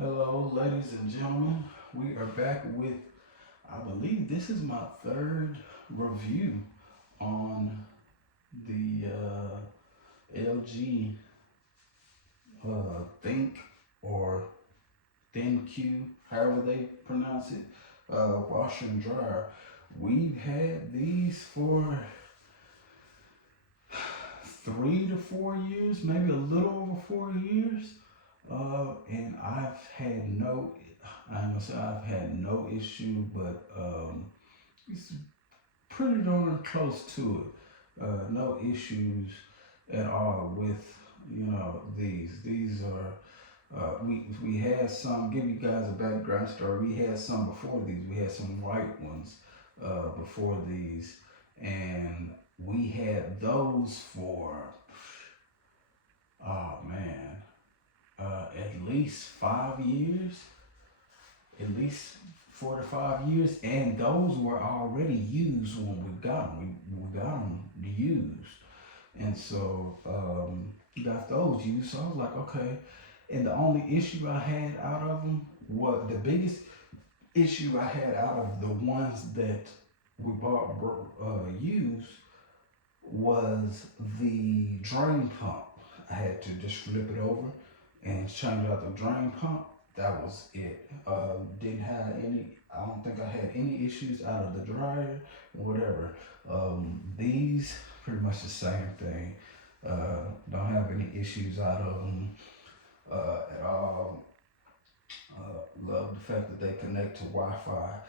Hello, ladies and gentlemen. We are back with, I believe this is my third review on the LG Think or ThinQ, however they pronounce it, washer and dryer. We've had these for 3 to 4 years, maybe a little over 4 years. And I'm gonna say I've had no issue, but it's pretty darn close to it. No issues at all with these. These are we had some. Give you guys a background story. We had some before these. We had some white ones before these, and we had those for oh man, at least 5 years, at least 4 to 5 years, and those were already used when we got them. We got them used, and so got those used. So I was like, okay. And the only issue I had out of them was the biggest issue I had out of the ones that we bought used was the drain pump. I had to just flip it over and change out the drain pump. That was it. Didn't have any. I don't think I had any issues out of the dryer or whatever. These pretty much the same thing. Don't have any issues out of them at all. Love the fact that they connect to Wi-Fi.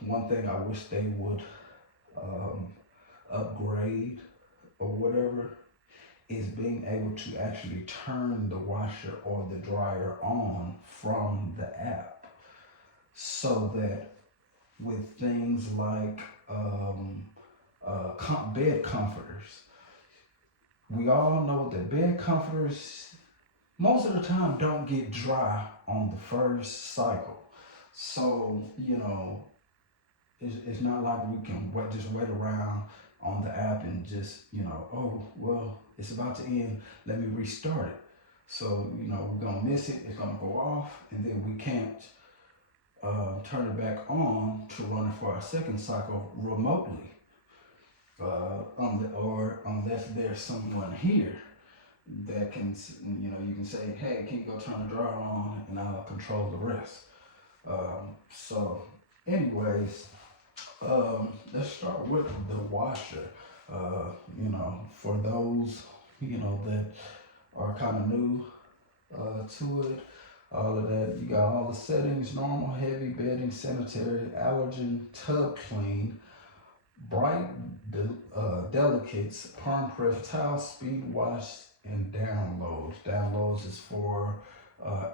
One thing I wish they would um, upgrade or whatever is being able to actually turn the washer or the dryer on from the app, so that with things like bed comforters, we all know that bed comforters most of the time don't get dry on the first cycle. So, it's not like we can just wait around on the app and just, oh, well, it's about to end. Let me restart it. So, we're going to miss it. It's going to go off. And then we can't turn it back on to run it for our second cycle remotely. Or unless there's someone here that can, you can say, hey, can you go turn the dryer on and I'll control the rest. So, anyways, let's start with the washer. For those, that are kind of new to it, all of that, you got all the settings: normal, heavy, bedding, sanitary, allergen, tub clean, bright, delicates, perm press, towel, speed wash, and downloads. Downloads is for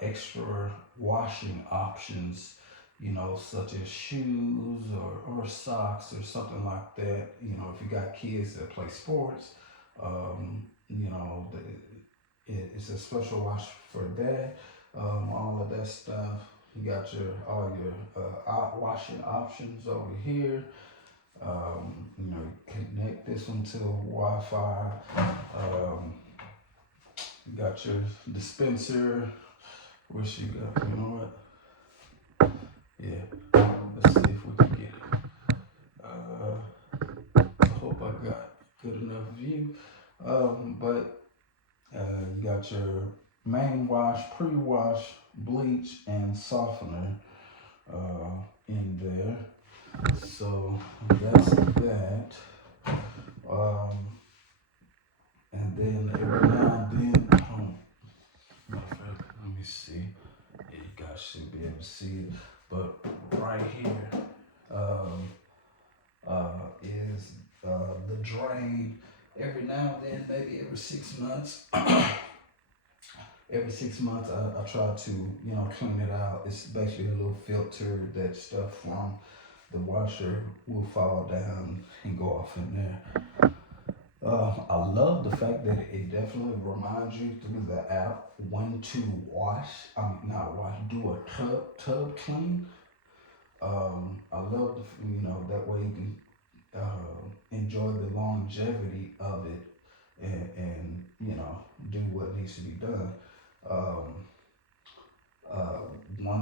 extra washing options, such as shoes or socks or something like that. If you got kids that play sports, it's a special wash for that. All of that stuff. You got all your washing options over here. Connect this one to Wi-Fi. You got your dispenser. Wish you got, you know what? Yeah, let's see if we can get it. I hope I got good enough view. But you got your main wash, pre-wash, bleach, and softener in there. So that's that. And then every now and then, let me see. Yeah, you guys should be able to see it. But right here is the drain. Every now and then, maybe every 6 months, every 6 months, I try to, clean it out. It's basically a little filter that stuff from the washer will fall down and go off in there. I love the fact that it definitely reminds you through the app when to wash. Not wash, do a tub clean. I love that way you can enjoy the longevity of it and do what needs to be done.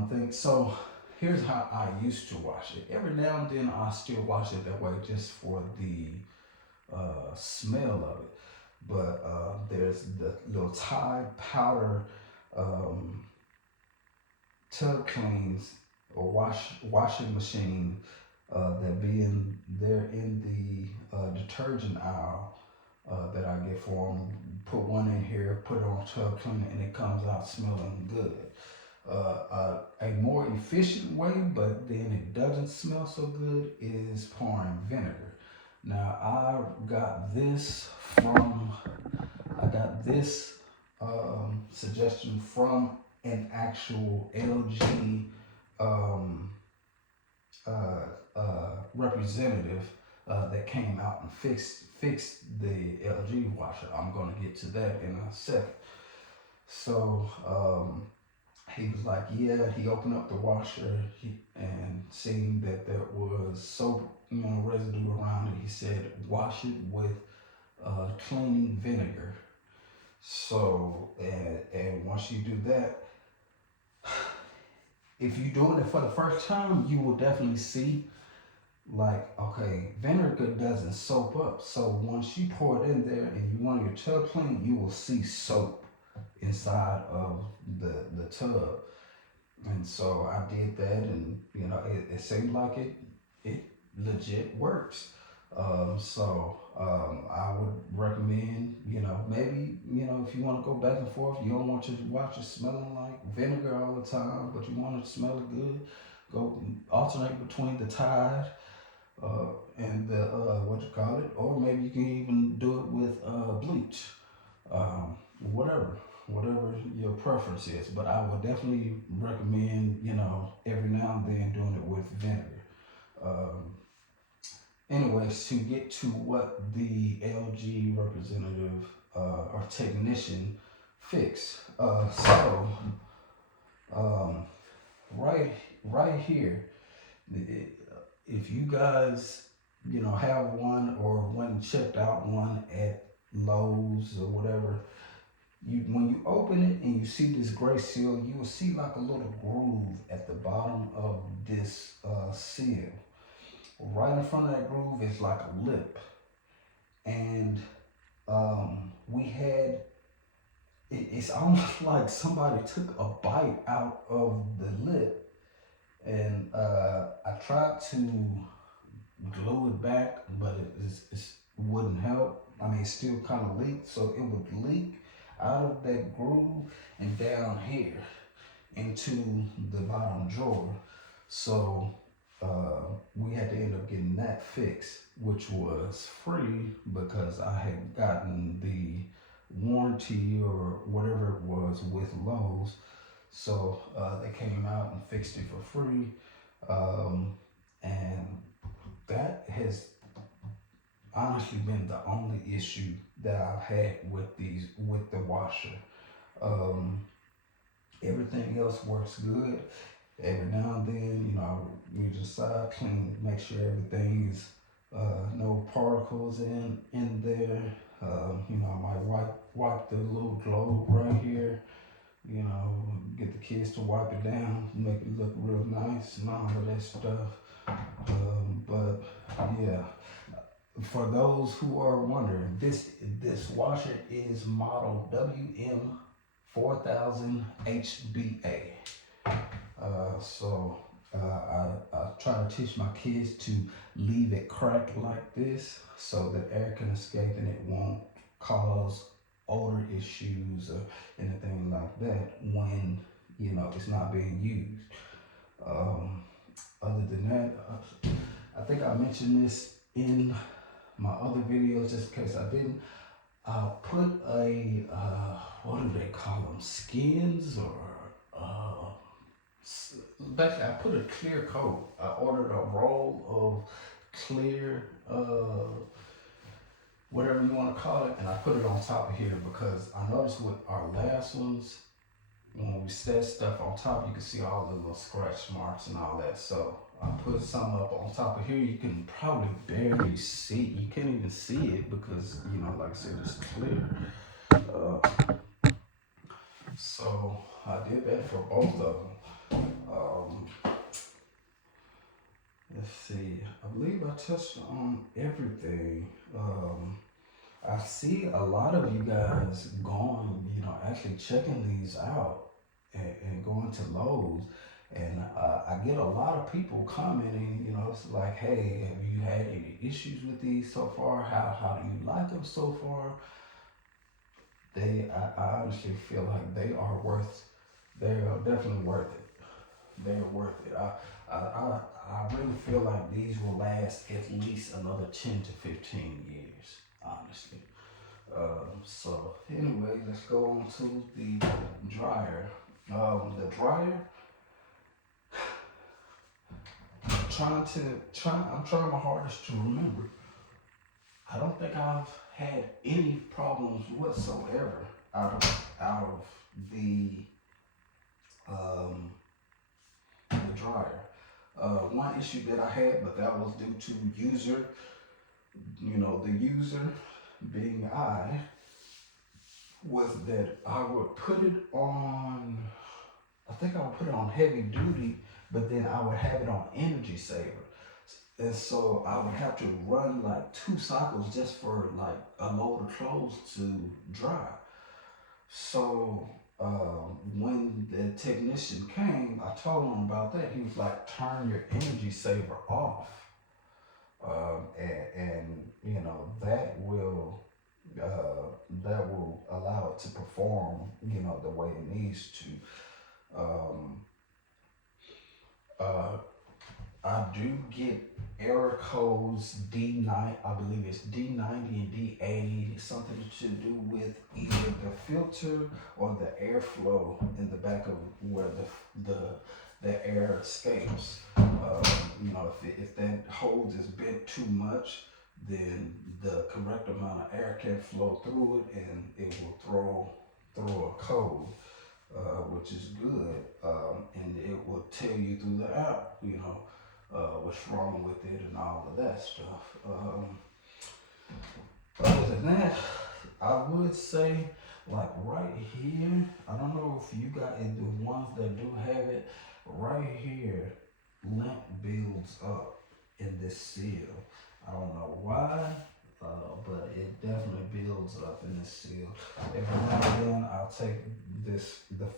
one thing. So here's how I used to wash it. Every now and then I still wash it that way just for the smell of it. But there's the little Tide powder um, tub cleans or washing machine that be in there in the detergent aisle that I get for them. Put one in here, put it on tub cleaner, and it comes out smelling good. A more efficient way, but then it doesn't smell so good, is pouring vinegar. Now I got this suggestion from an actual LG um, representative that came out and fixed the LG washer. I'm gonna get to that in a second. So he was like, yeah, he opened up the washer and seen that there was soap, residue around it. He said, wash it with cleaning vinegar. So, and once you do that, if you're doing it for the first time, you will definitely see, like, okay, vinegar doesn't soap up. So once you pour it in there and you run your tub clean, you will see soap inside of the tub. And so I did that, and it seemed like it legit works. I would recommend, maybe, if you want to go back and forth, you don't want your washer smelling like vinegar all the time, but you want it to smell good, go alternate between the Tide and the, or maybe you can even do it with bleach, whatever your preference is. But I would definitely recommend, every now and then doing it with vinegar. Anyways, to get to what the LG representative or technician fixed. Right here, if you guys, have one or checked out one at Lowe's or whatever, when you open it and you see this gray seal, you will see like a little groove at the bottom of this seal. Right in front of that groove is like a lip, and it's almost like somebody took a bite out of the lip, and I tried to glue it back, but it wouldn't help. I mean, it still kind of leaked, so it would leak out of that groove and down here into the bottom drawer. So we had to end up getting that fixed, which was free because I had gotten the warranty or whatever it was with Lowe's. So they came out and fixed it for free. And that has honestly been the only issue that I've had with the washer. Everything else works good. Every now and then, we just clean, make sure everything's no particles in there. I might wipe the little globe right here. Get the kids to wipe it down, make it look real nice and all of that stuff. But yeah, for those who are wondering, this washer is model WM4000 HBA. I try to teach my kids to leave it cracked like this so that air can escape and it won't cause odor issues or anything like that when it's not being used. Other than that, I think I mentioned this in my other videos, just in case I didn't. I'll put a what do they call them, skins, or basically I put a clear coat. I ordered a roll of clear whatever you want to call it, and I put it on top of here because I noticed with our last ones, when we set stuff on top, you can see all the little scratch marks and all that. So I put some up on top of here. You can probably barely see. You can't even see it because, like I said, it's clear. So I did that for both of them. Um, let's see. I believe I touched on everything. I see a lot of you guys going, actually checking these out and going to Lowe's. And I get a lot of people commenting, it's like, hey, have you had any issues with these so far? How do you like them so far? I honestly feel like they are definitely worth it. They're worth it. I really feel like these will last at least another 10 to 15 years, honestly. So anyway, let's go on to the dryer. The dryer, I'm trying my hardest to remember. I don't think I've had any problems whatsoever out of the um, the dryer. One issue that I had, but that was due to the user being I, was that I would put it on, I think I would put it on heavy duty, but then I would have it on energy saver. And so I would have to run like 2 cycles just for like a load of clothes to dry. So when the technician came, I told him about that. He was like, turn your energy saver off. And that will allow it to perform, the way it needs to. Uh, I do get error codes D9, I believe it's D90 and D80, something to do with either the filter or the airflow in the back of where the air escapes. If that hose is bent too much, then the correct amount of air can flow through it, and it will throw a code, which is good, and it will tell you through the app, what's wrong with it and all of that stuff. Other than that, I would say, like right here, I don't know if you got the ones that do have it, right here, lint builds up in this seal. I don't know why, but it definitely builds up in this seal. Every now and then I'll take the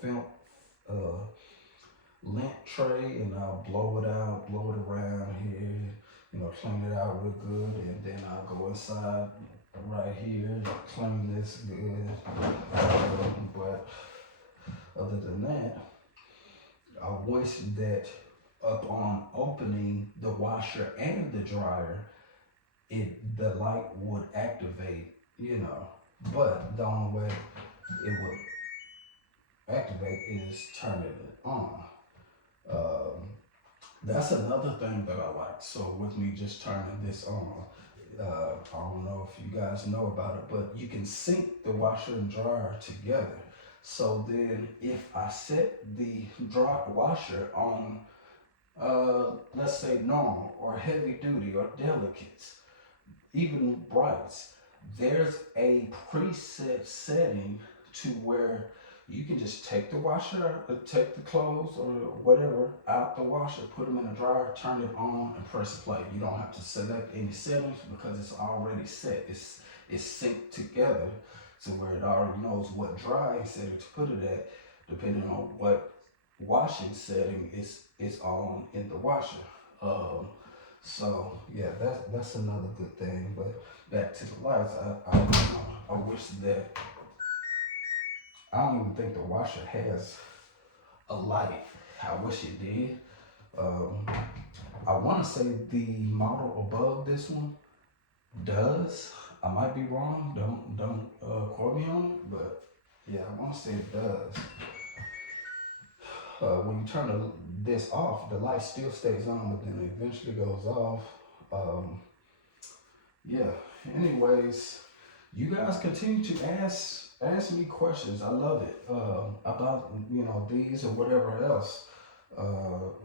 film lint tray, and I'll blow it out, blow it around here, clean it out real good, and then I'll go inside right here, clean this good. But other than that, I wish that upon opening the washer and the dryer, the light would activate, but the only way it would activate is turning it on. That's another thing that I like. So with me just turning this on, I don't know if you guys know about it, but you can sync the washer and dryer together. So then if I set the washer on, let's say normal or heavy duty or delicates, even brights, there's a preset setting to where you can just take the washer, take the clothes or whatever out the washer, put them in the dryer, turn it on, and press play. You don't have to select any settings because it's already set. It's synced together to where it already knows what drying setting to put it at, depending on what washing setting is on in the washer. So yeah, that's another good thing. But back to the lights, I wish that, I don't even think the washer has a light. I wish it did. I want to say the model above this one does. I might be wrong. Don't quote me on it, but yeah, I want to say it does. When you turn this off, the light still stays on, but then it eventually goes off. Yeah. Anyways, you guys continue to ask me questions. I love it, about these or whatever else,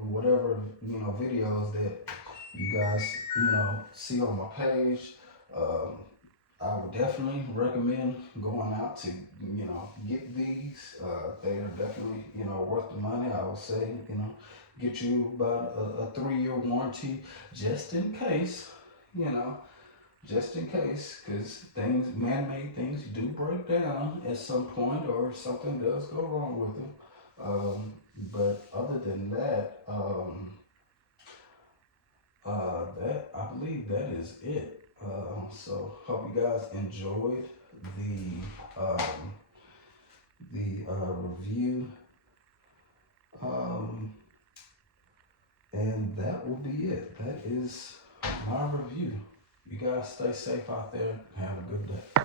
whatever videos that you guys see on my page. I would definitely recommend going out to, get these. They are definitely, worth the money. I would say, get you about a 3 year warranty just in case, you know, just in case, because things, man-made things do break down at some point or something does go wrong with them. But other than that, that I believe that is it. So hope you guys enjoyed the review, um, and that will be it. That is my review. You guys stay safe out there. Have a good day.